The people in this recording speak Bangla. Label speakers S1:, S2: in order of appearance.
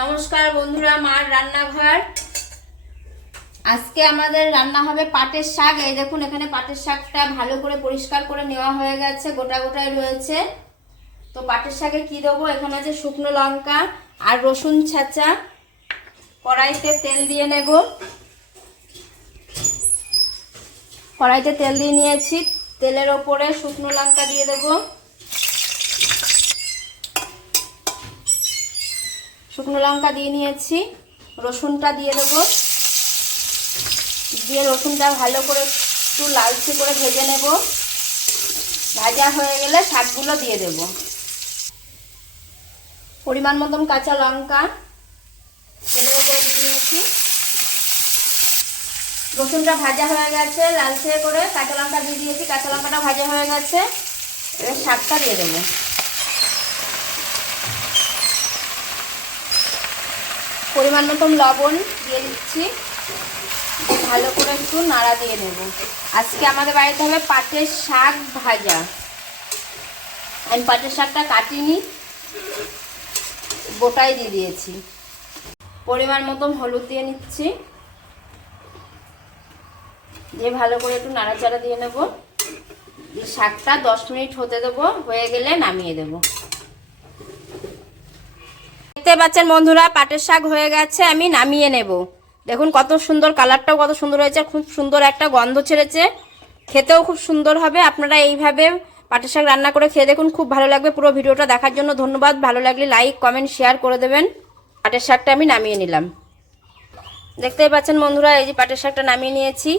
S1: নমস্কার বন্ধুরা, মার রান্নাঘর। আজকে আমাদের রান্না হবে পাটের শাক। এই দেখুন, এখানে পাটের শাকটা ভালো করে পরিষ্কার করে নেওয়া হয়ে গেছে, গোটা গোটায় রয়েছে। তো পাটের শাকে কি দেবো? এখানে আছে শুকনো লঙ্কা আর রসুন ছাঁচা। কড়াইতে তেল দিয়ে নেব। কড়াইতে তেল দিয়ে নিয়েছি। তেলের ওপরে শুকনো লঙ্কা দিয়ে দেবো। শুকনো লঙ্কা দিয়ে নিয়েছি, রসুনটা দিয়ে দেবো। দিয়ে রসুনটা ভালো করে একটু লালচে করে ভেজে নেব। ভাজা হয়ে গেলে শাকগুলো দিয়ে দেব। পরিমাণ মতন কাঁচা লঙ্কা তেলের উপরে দিয়ে নিয়েছি রসুনটা ভাজা হয়ে গেছে, লালচে করে কাঁচা লঙ্কা দিয়ে দিয়েছি, কাঁচা লঙ্কাটা ভাজা হয়ে গেছে। এবার শাকটা দিয়ে দেবো। পরিমাণ মতন লবণ দিয়ে দিচ্ছি। ভালো করে একটু নাড়া দিয়ে নেব। আজকে আমাদের বাড়িতে হবে পাটের শাক ভাজা। আমি পাটের শাকটা কাটিনি, গোটাই দিয়ে দিয়েছি। পরিমাণ মতন হলুদ দিয়ে নিচ্ছি। দিয়ে ভালো করে একটু নাড়াচাড়া দিয়ে নেব। শাকটা দশ মিনিট হতে দেবো, হয়ে গেলে নামিয়ে দেবো। দেখতে পাচ্ছেন বন্ধুরা, পাটের শাক হয়ে গেছে, আমি নামিয়ে নেব। দেখুন কত সুন্দর কালারটাও কত সুন্দর হয়েছে, খুব সুন্দর একটা গন্ধ ছেড়েছে। খেতেও খুব সুন্দর হবে, আপনারা এইভাবে পাটের শাক রান্না করে খেয়ে দেখুন, খুব ভালো লাগবে পুরো ভিডিওটা দেখার জন্য। ধন্যবাদ, ভালো লাগলে লাইক কমেন্ট শেয়ার করে দেবেন। পাটের শাকটা আমি নামিয়ে নিলাম। দেখতেই পাচ্ছেন বন্ধুরা, এই যে পাটের শাকটা নামিয়ে নিয়েছি।